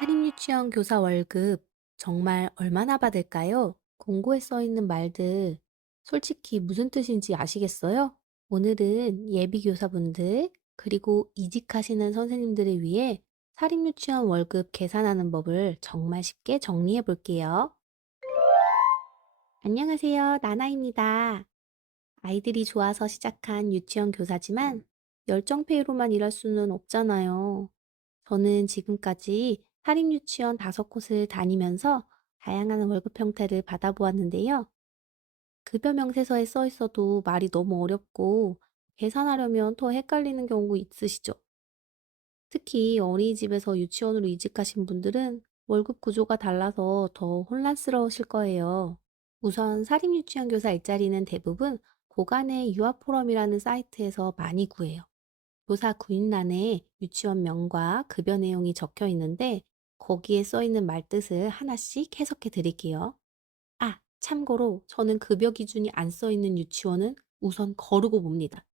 사립유치원 교사 월급 정말 얼마나 받을까요? 공고에 써 있는 말들 솔직히 무슨 뜻인지 아시겠어요? 오늘은 예비 교사분들 그리고 이직하시는 선생님들을 위해 사립유치원 월급 계산하는 법을 정말 쉽게 정리해 볼게요. 안녕하세요. 나나입니다. 아이들이 좋아서 시작한 유치원 교사지만 열정페이로만 일할 수는 없잖아요. 저는 지금까지 사립유치원 5곳을 다니면서 다양한 월급 형태를 받아보았는데요. 급여 명세서에 써 있어도 말이 너무 어렵고 계산하려면 더 헷갈리는 경우 있으시죠? 특히 어린이집에서 유치원으로 이직하신 분들은 월급 구조가 달라서 더 혼란스러우실 거예요. 우선 사립유치원 교사 일자리는 대부분 고관의 유아포럼이라는 사이트에서 많이 구해요. 교사 구인란에 유치원명과 급여 내용이 적혀 있는데 거기에 써 있는 말뜻을 하나씩 해석해 드릴게요. 아, 참고로 저는 급여 기준이 안 써 있는 유치원은 우선 거르고 봅니다.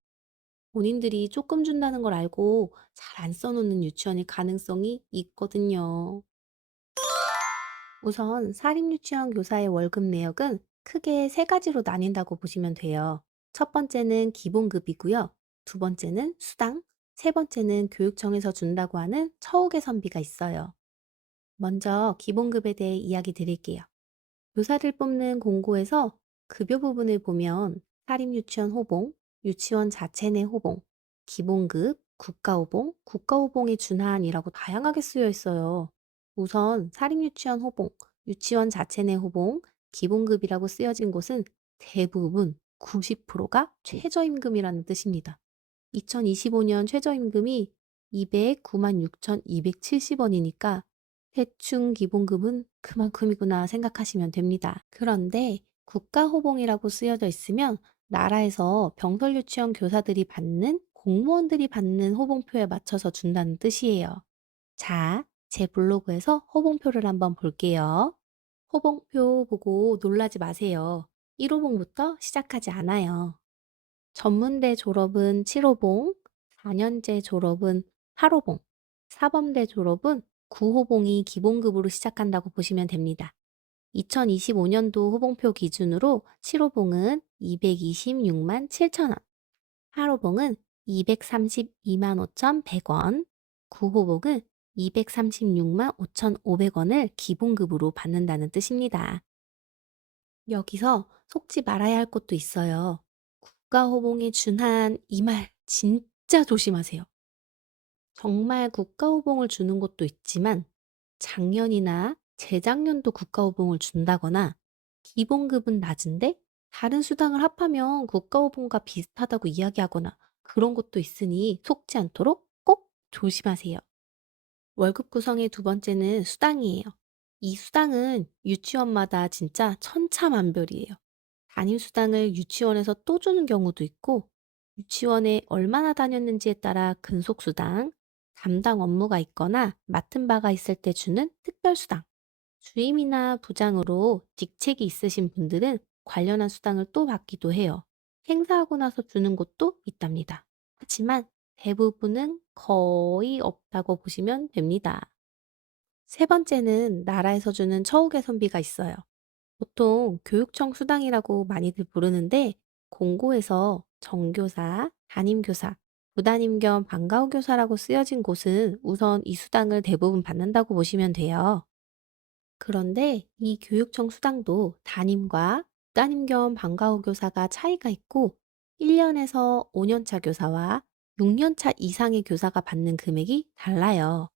본인들이 조금 준다는 걸 알고 잘 안 써놓는 유치원일 가능성이 있거든요. 우선 사립유치원 교사의 월급 내역은 크게 세 가지로 나뉜다고 보시면 돼요. 첫 번째는 기본급이고요. 두 번째는 수당, 세 번째는 교육청에서 준다고 하는 처우 개선비가 있어요. 먼저 기본급에 대해 이야기 드릴게요. 교사를 뽑는 공고에서 급여 부분을 보면 사립유치원 호봉, 유치원 자체 내 호봉, 기본급, 국가호봉, 국가호봉의 준하한이라고 다양하게 쓰여 있어요. 우선 사립유치원 호봉, 유치원 자체 내 호봉, 기본급이라고 쓰여진 곳은 대부분 90%가 최저임금이라는 뜻입니다. 2025년 최저임금이 209만 6,270원이니까 대충 기본급은 그만큼이구나 생각하시면 됩니다. 그런데 국가호봉이라고 쓰여져 있으면 나라에서 병설 유치원 교사들이 받는 공무원들이 받는 호봉표에 맞춰서 준다는 뜻이에요. 자, 제 블로그에서 호봉표를 한번 볼게요. 호봉표 보고 놀라지 마세요. 1호봉부터 시작하지 않아요. 전문대 졸업은 7호봉, 4년제 졸업은 8호봉, 사범대 졸업은 9호봉이 기본급으로 시작한다고 보시면 됩니다. 2025년도 호봉표 기준으로 7호봉은 226만 7천 원, 8호봉은 232만 5,100원, 9호봉은 236만 5,500원을 기본급으로 받는다는 뜻입니다. 여기서 속지 말아야 할 것도 있어요. 국가호봉에 준한 이 말 진짜 조심하세요. 정말 국가호봉을 주는 곳도 있지만 작년이나 재작년도 국가호봉을 준다거나 기본급은 낮은데 다른 수당을 합하면 국가호봉과 비슷하다고 이야기하거나 그런 것도 있으니 속지 않도록 꼭 조심하세요. 월급 구성의 두 번째는 수당이에요. 이 수당은 유치원마다 진짜 천차만별이에요. 담임 수당을 유치원에서 또 주는 경우도 있고, 유치원에 얼마나 다녔는지에 따라 근속수당, 담당 업무가 있거나 맡은 바가 있을 때 주는 특별수당, 주임이나 부장으로 직책이 있으신 분들은 관련한 수당을 또 받기도 해요. 행사하고 나서 주는 곳도 있답니다. 하지만 대부분은 거의 없다고 보시면 됩니다. 세 번째는 나라에서 주는 처우 개선비가 있어요. 보통 교육청 수당이라고 많이들 부르는데 공고에서 정교사, 담임교사, 부담임 겸 방과후 교사라고 쓰여진 곳은 우선 이 수당을 대부분 받는다고 보시면 돼요. 그런데 이 교육청 수당도 담임과 부담임 겸 방과후 교사가 차이가 있고 1년에서 5년차 교사와 6년차 이상의 교사가 받는 금액이 달라요.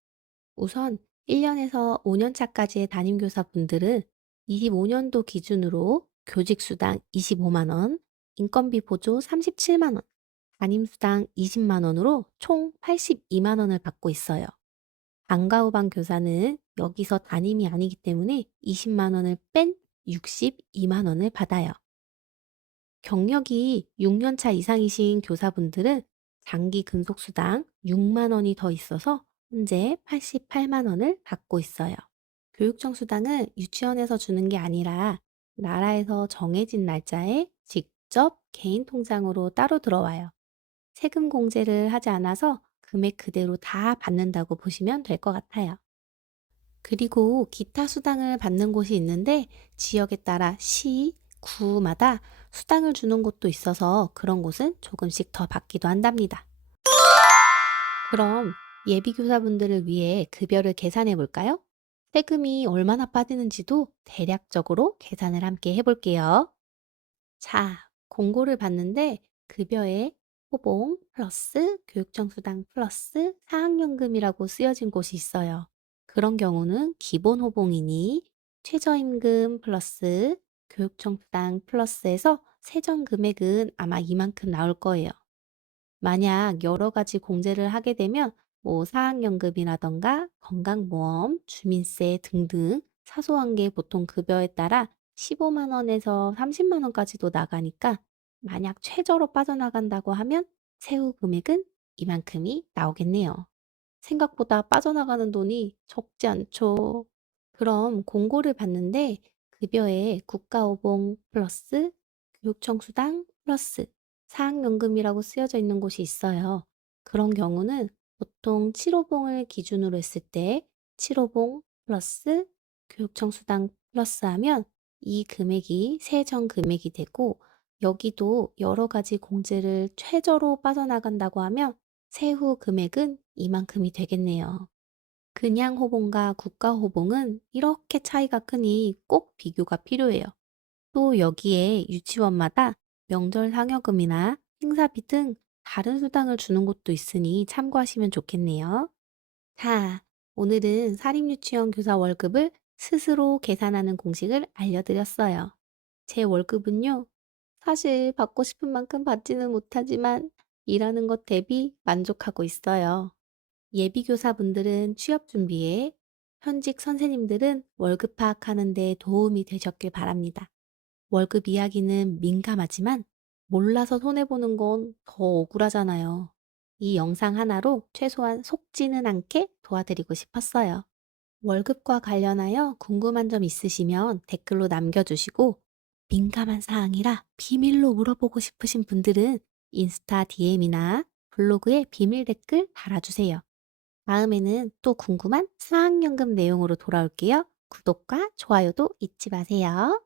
우선 1년에서 5년차까지의 담임교사분들은 25년도 기준으로 교직수당 25만 원, 인건비 보조 37만 원, 담임수당 20만 원으로 총 82만 원을 받고 있어요. 방과후반 교사는 여기서 담임이 아니기 때문에 20만 원을 뺀 62만 원을 받아요. 경력이 6년차 이상이신 교사분들은 장기 근속수당 6만 원이 더 있어서 현재 88만 원을 받고 있어요. 교육청 수당은 유치원에서 주는 게 아니라 나라에서 정해진 날짜에 직접 개인 통장으로 따로 들어와요. 세금 공제를 하지 않아서 금액 그대로 다 받는다고 보시면 될 것 같아요. 그리고 기타 수당을 받는 곳이 있는데 지역에 따라 시, 구마다 수당을 주는 곳도 있어서 그런 곳은 조금씩 더 받기도 한답니다. 그럼 예비교사분들을 위해 급여를 계산해 볼까요? 세금이 얼마나 빠지는지도 대략적으로 계산을 함께 해볼게요. 자, 공고를 봤는데 급여에 호봉 플러스 교육청 수당 플러스 사학연금이라고 쓰여진 곳이 있어요. 그런 경우는 기본 호봉이니 최저임금 플러스 교육청 수당 플러스해서 세전 금액은 아마 이만큼 나올 거예요. 만약 여러 가지 공제를 하게 되면 뭐 사학연금이라던가 건강보험, 주민세 등등 사소한 게 보통 급여에 따라 15만 원에서 30만 원까지도 나가니까 만약 최저로 빠져나간다고 하면 세후 금액은 이만큼이 나오겠네요. 생각보다 빠져나가는 돈이 적지 않죠. 그럼 공고를 봤는데 급여에 국가오봉 플러스 교육청 수당 플러스 사학연금이라고 쓰여져 있는 곳이 있어요. 그런 경우는 보통 7호봉을 기준으로 했을 때 7호봉 플러스 교육청 수당 플러스 하면 이 금액이 세전 금액이 되고 여기도 여러 가지 공제를 최저로 빠져나간다고 하면 세후 금액은 이만큼이 되겠네요. 그냥 호봉과 국가 호봉은 이렇게 차이가 크니 꼭 비교가 필요해요. 또 여기에 유치원마다 명절 상여금이나 행사비 등 다른 수당을 주는 곳도 있으니 참고하시면 좋겠네요. 자, 오늘은 사립유치원 교사 월급을 스스로 계산하는 공식을 알려드렸어요. 제 월급은요, 사실 받고 싶은 만큼 받지는 못하지만 일하는 것 대비 만족하고 있어요. 예비교사분들은 취업 준비에, 현직 선생님들은 월급 파악하는 데 도움이 되셨길 바랍니다. 월급 이야기는 민감하지만 몰라서 손해보는 건 더 억울하잖아요. 이 영상 하나로 최소한 속지는 않게 도와드리고 싶었어요. 월급과 관련하여 궁금한 점 있으시면 댓글로 남겨주시고 민감한 사항이라 비밀로 물어보고 싶으신 분들은 인스타 DM이나 블로그에 비밀 댓글 달아주세요. 다음에는 또 궁금한 사학연금 내용으로 돌아올게요. 구독과 좋아요도 잊지 마세요.